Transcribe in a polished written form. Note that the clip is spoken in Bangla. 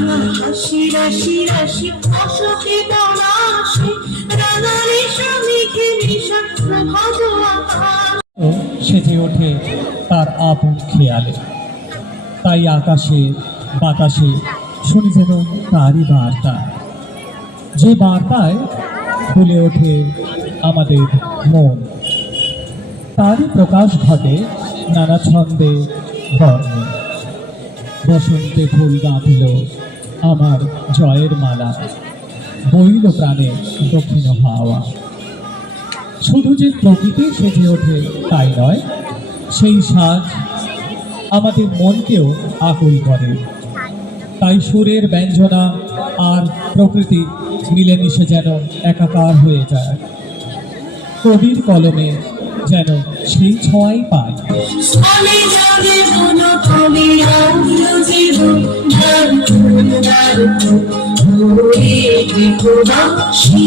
রাঙা হাসি রাশি রাশি অশোকে দলাশে রাঙা রেশা মেঘে মেশা প্রভাত আকাশ সেজে ওঠে তার আপন খেয়ালে। তাই আকাশে বাতাসে শুনি যেন তারই বার্তা, যে বার্তায় ফুলে ওঠে আমাদের মন। তারই প্রকাশ ঘটে নানা ছন্দে বর্ণে। বসন্তে ফুল গাঁথিল আমার জয়ের মালা, বইল প্রাণে দক্ষিণ হাওয়া। শুধু যে প্রকৃতি সেজে ওঠে তাই নয়, সেই সাজ আমাদের মনকেও আকুল করে। তাই সুরের ব্যঞ্জনা আর প্রকৃতি মিলেমিশে যেন একাকার হয়ে যায়। কবির কলমে যেন সেই ছোঁয়াই পায়। আমি জানি মনো তুমি আউলো জীবন দারুণ দারুণ ওরে দেখো বাসি